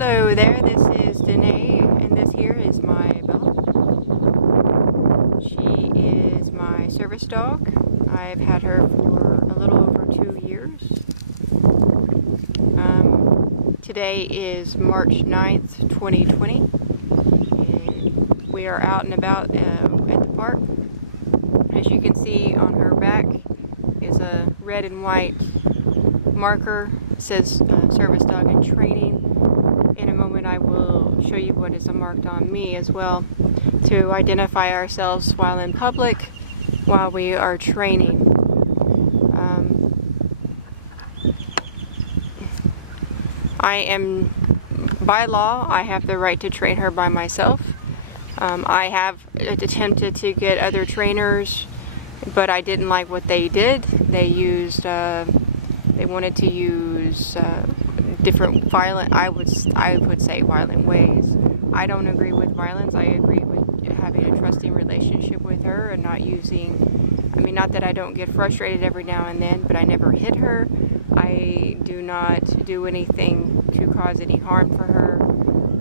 Hello there, this is Danae, and this here is my Bella. She is my service dog. I've had her for a little over 2 years. Today is March 9th, 2020, and we are out and about at the park. As you can see, on her back is a red and white marker. It says service dog in training. In a moment I will show you what is marked on me as well, to identify ourselves while in public, while we are training. I am, by law, I have the right to train her by myself. I have attempted to get other trainers, but I didn't like what they did. They used, they wanted to use different violent, I would say violent ways. I don't agree with violence. I agree with having a trusting relationship with her and not using, not that I don't get frustrated every now and then, but I never hit her. I do not do anything to cause any harm for her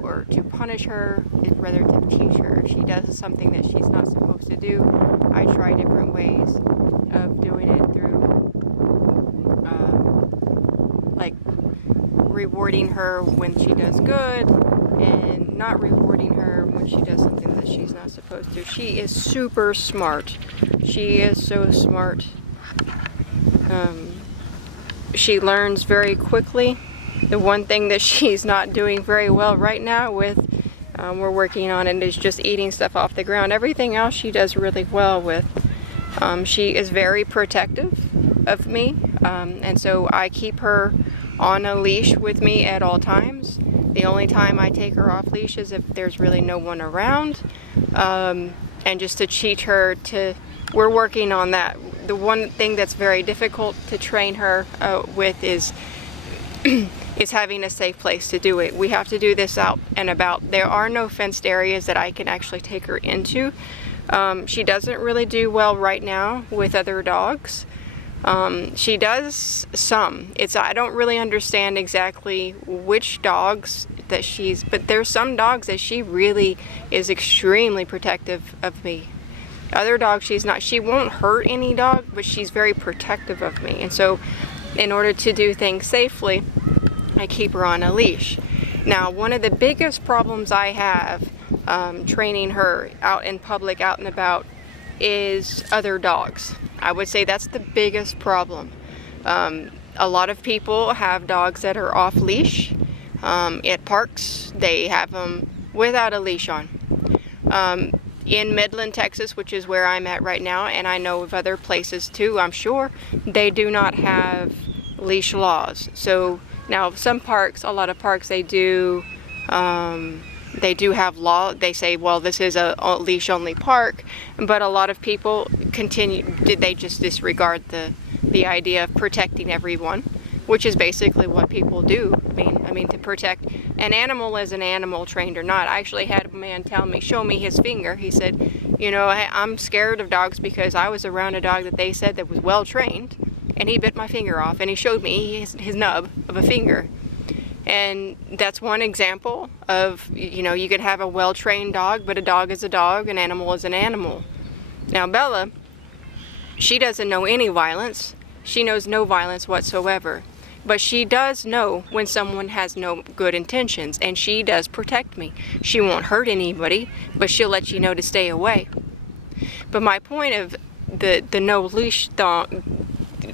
or to punish her, rather to teach her. If she does something that she's not supposed to do, I try different ways of doing it through like rewarding her when she does good and not rewarding her when she does something that she's not supposed to. She is super smart. She is so smart. She learns very quickly. The one thing that she's not doing very well right now with, we're working on it, is just eating stuff off the ground. Everything else she does really well with. She is very protective of me, and so I keep her on a leash with me at all times. The only time I take her off leash is if there's really no one around, and just to teach her to, we're working on that. The one thing that's very difficult to train her with is is having a safe place to do it. We have to do this out and about. There are no fenced areas that I can actually take her into. She doesn't really do well right now with other dogs. She does some. I don't really understand exactly which dogs that but there's some dogs that she really is extremely protective of me. Other dogs she's not. She won't hurt any dog, but she's very protective of me. And so in order to do things safely, I keep her on a leash. Now, one of the biggest problems I have training her out in public, out and about, is other dogs. I would say that's the biggest problem. A lot of people have dogs that are off leash. At parks, they have them without a leash on. In Midland, Texas, which is where I'm at right now, and I know of other places too, I'm sure, they do not have leash laws. So now some parks, a lot of parks, they do have law. They say, well, this is a leash only park, but a lot of people they just disregard the idea of protecting everyone, which is basically what people do. I mean, to protect an animal as an animal, trained or not. I actually had a man show me his finger. He said, I'm scared of dogs because I was around a dog that they said that was well trained, and he bit my finger off, and he showed me his nub of a finger. And that's one example of, you could have a well-trained dog, but a dog is a dog, an animal is an animal. Now Bella, she doesn't know any violence. She knows no violence whatsoever. But she does know when someone has no good intentions, and she does protect me. She won't hurt anybody, but she'll let you know to stay away. But my point of the no leash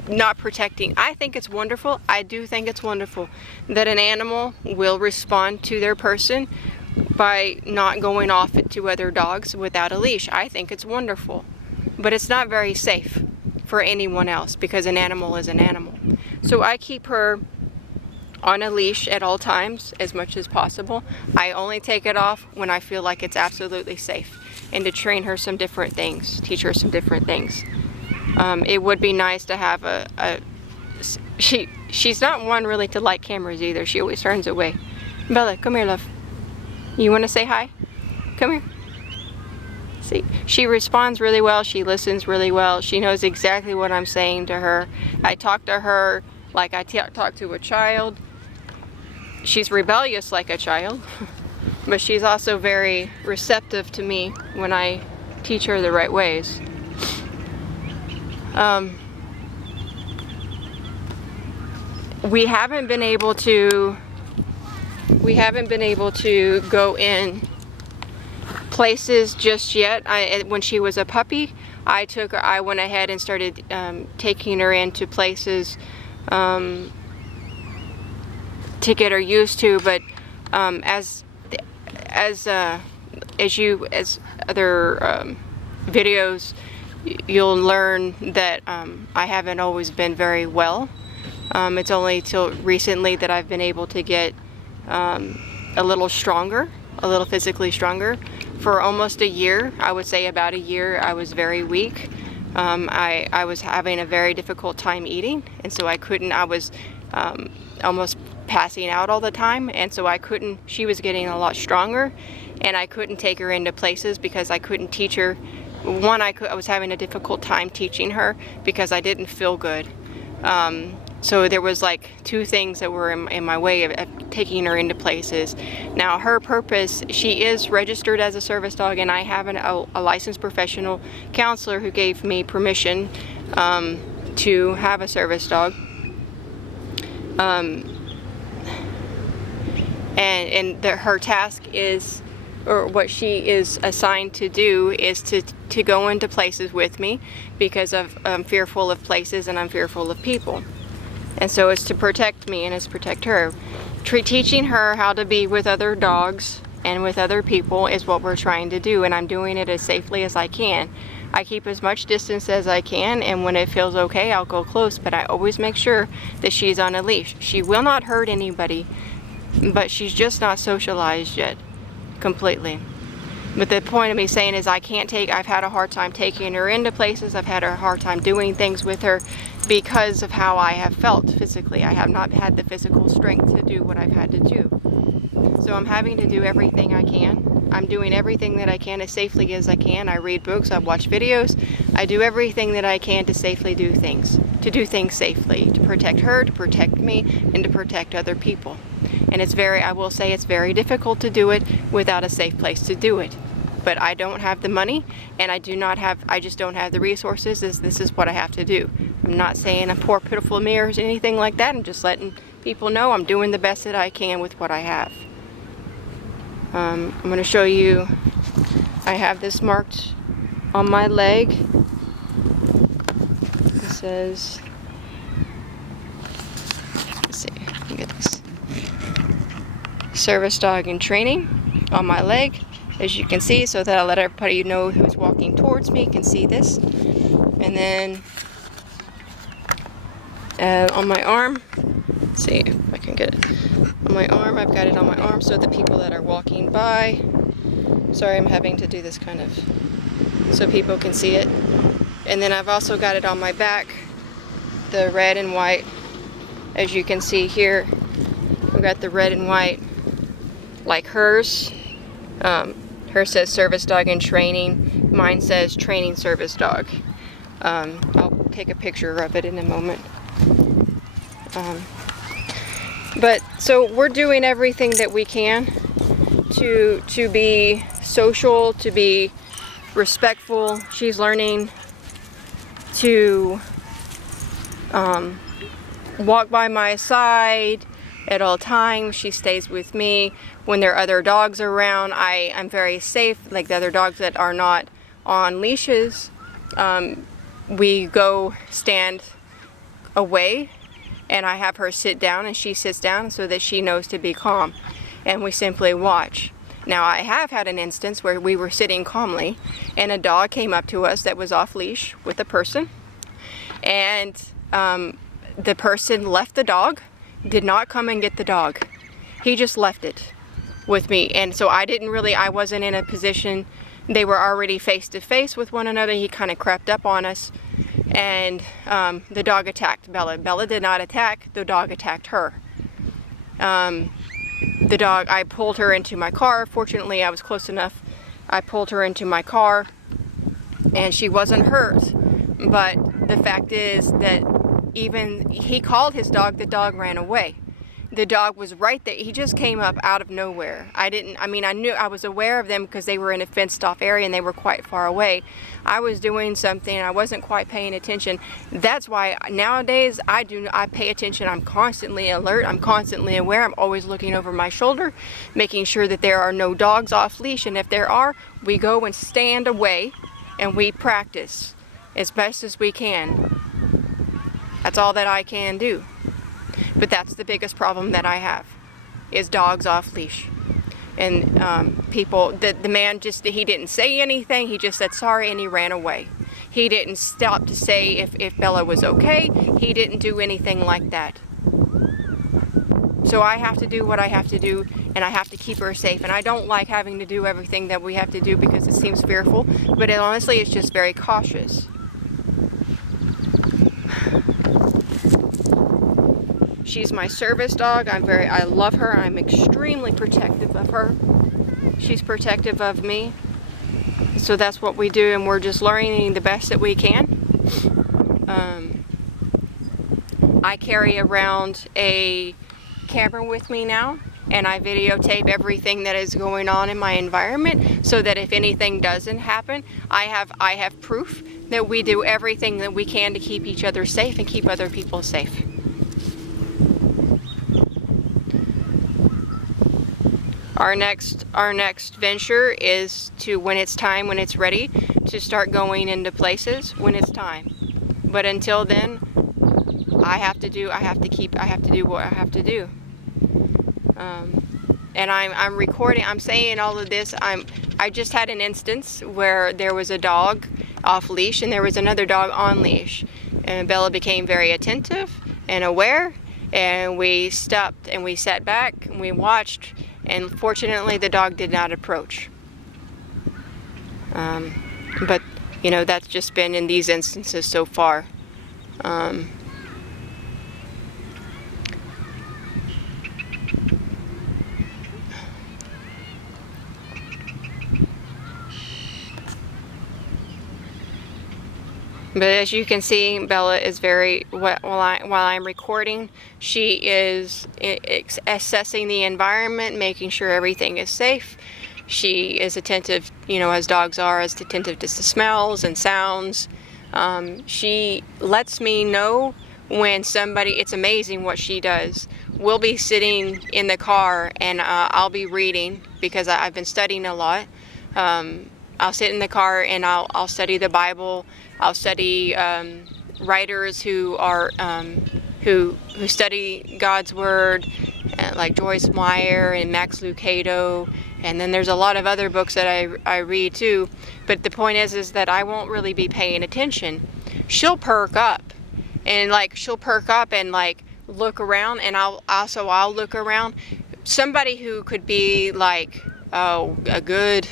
not protecting, I think it's wonderful. I do think it's wonderful that an animal will respond to their person by not going off to other dogs without a leash. I think it's wonderful, but it's not very safe for anyone else because an animal is an animal. So I keep her on a leash at all times as much as possible. I only take it off when I feel like it's absolutely safe, and to train her some different things, teach her some different things. It would be nice to have she's not one really to like cameras either. She always turns away. Bella, come here, love. You want to say hi? Come here. See, she responds really well. She listens really well. She knows exactly what I'm saying to her. I talk to her like I talk to a child. she's rebellious like a child, but she's also very receptive to me when I teach her the right ways. We haven't been able to go in places just yet. When she was a puppy, I went ahead and started taking her into places to get her used to, but as other videos, you'll learn that I haven't always been very well. It's only till recently that I've been able to get a little stronger, a little physically stronger. For almost a year, I would say about a year, I was very weak. I was having a very difficult time eating, and so I was almost passing out all the time, and so she was getting a lot stronger, and I couldn't take her into places because I couldn't teach her. One, I was having a difficult time teaching her because I didn't feel good. So there was like two things that were in my way of taking her into places. Now her purpose, she is registered as a service dog, and I have a licensed professional counselor who gave me permission to have a service dog. Her task is, or what she is assigned to do, is to go into places with me because I'm fearful of places and I'm fearful of people. And so it's to protect me and it's to protect her. Teaching her how to be with other dogs and with other people is what we're trying to do, and I'm doing it as safely as I can. I keep as much distance as I can, and when it feels okay, I'll go close, but I always make sure that she's on a leash. She will not hurt anybody, but she's just not socialized yet completely. But the point of me saying is I've had a hard time taking her into places. I've had a hard time doing things with her because of how I have felt physically. I have not had the physical strength to do what I've had to do. So I'm having to do everything I can. I'm doing everything that I can as safely as I can. I read books, I watch videos. I do everything that I can to safely do things, safely, to protect her, to protect me, and to protect other people. And I will say it's very difficult to do it without a safe place to do it. But I don't have the money, and I just don't have the resources. This is what I have to do. I'm not saying I'm poor, pitiful me or anything like that. I'm just letting people know I'm doing the best that I can with what I have. I'm going to show you, I have this marked on my leg. It says, let's see, let me get this. Service dog in training on my leg, as you can see, so that I'll let everybody know who's walking towards me can see this. And then on my arm, let's see if I can get it. On my arm, I've got it on my arm so the people that are walking by, sorry, I'm having to do this kind of so people can see it. And then I've also got it on my back, the red and white. As you can see here, I've got the red and white like hers. Hers says service dog in training. Mine says training service dog. I'll take a picture of it in a moment. But so we're doing everything that we can to be social, to be respectful. She's learning to walk by my side at all times. She stays with me. When there are other dogs around, I'm very safe. Like the other dogs that are not on leashes, we go stand away, and I have her sit down, and she sits down so that she knows to be calm, and we simply watch. Now, I have had an instance where we were sitting calmly and a dog came up to us that was off leash with a person, and the person left the dog, did not come and get the dog. He just left it with me, and so I wasn't in a position. They were already face to face with one another. He kind of crept up on us, and the dog attacked Bella. Bella did not attack, the dog attacked her. The dog, I pulled her into my car. Fortunately, I was close enough. I pulled her into my car, and she wasn't hurt. But the fact is that even he called his dog, the dog ran away. the dog was right there. He just came up out of nowhere. I knew, I was aware of them because they were in a fenced off area and they were quite far away. I was doing something and I wasn't quite paying attention. That's why nowadays I pay attention. I'm constantly alert. I'm constantly aware. I'm always looking over my shoulder, making sure that there are no dogs off leash. And if there are, we go and stand away and we practice as best as we can. That's all that I can do. But that's the biggest problem that I have, is dogs off leash. And people, the man he didn't say anything, he just said sorry and he ran away. He didn't stop to say if Bella was okay. He didn't do anything like that. So I have to do what I have to do, and I have to keep her safe. And I don't like having to do everything that we have to do because it seems fearful, but honestly it's just very cautious. She's my service dog. I love her. I'm extremely protective of her. She's protective of me. So that's what we do, and we're just learning the best that we can. I carry around a camera with me now, and I videotape everything that is going on in my environment so that if anything doesn't happen, I have proof that we do everything that we can to keep each other safe and keep other people safe. Our next venture is to, when it's ready, to start going into places when it's time. But until then, I have to do what I have to do. And I'm recording, I'm saying all of this. I just had an instance where there was a dog off leash and there was another dog on leash. And Bella became very attentive and aware, and we stopped and we sat back and we watched. And fortunately, the dog did not approach. But, you know, that's just been in these instances so far. But as you can see, Bella is very, while I'm recording, she is assessing the environment, making sure everything is safe. She is attentive, you know, as dogs are, as attentive to the smells and sounds. She lets me know when it's amazing what she does. We'll be sitting in the car and I'll be reading because I've been studying a lot. I'll sit in the car and I'll study the Bible. I'll study writers who are who study God's Word, like Joyce Meyer and Max Lucado, and then there's a lot of other books that I read too. But the point is that I won't really be paying attention. She'll perk up and like look around, and I'll look around. Somebody who could be like a good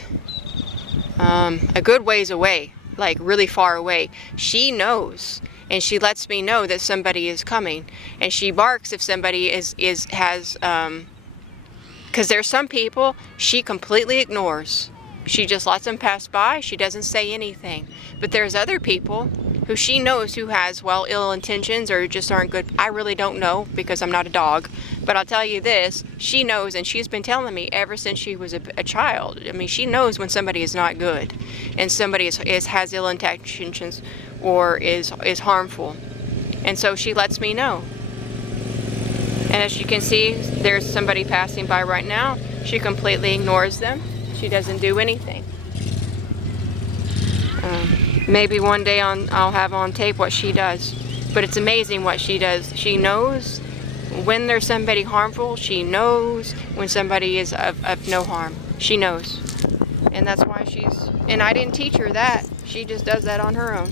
ways away, like really far away, she knows, and she lets me know that somebody is coming, and she barks if somebody has because there's some people she completely ignores. She just lets them pass by. She doesn't say anything. But there's other people who she knows who has, well, ill intentions or just aren't good. I really don't know because I'm not a dog. But I'll tell you this, she knows, and she's been telling me ever since she was a child. I mean, she knows when somebody is not good and somebody has ill intentions or is harmful. And so she lets me know. And as you can see, there's somebody passing by right now. She completely ignores them. She doesn't do anything. Maybe one day I'll have on tape what she does. But it's amazing what she does. She knows when there's somebody harmful. She knows when somebody is of no harm. She knows. And that's why and I didn't teach her that. She just does that on her own.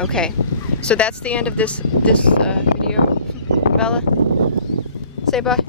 Okay, so that's the end of this video. Bella, say bye.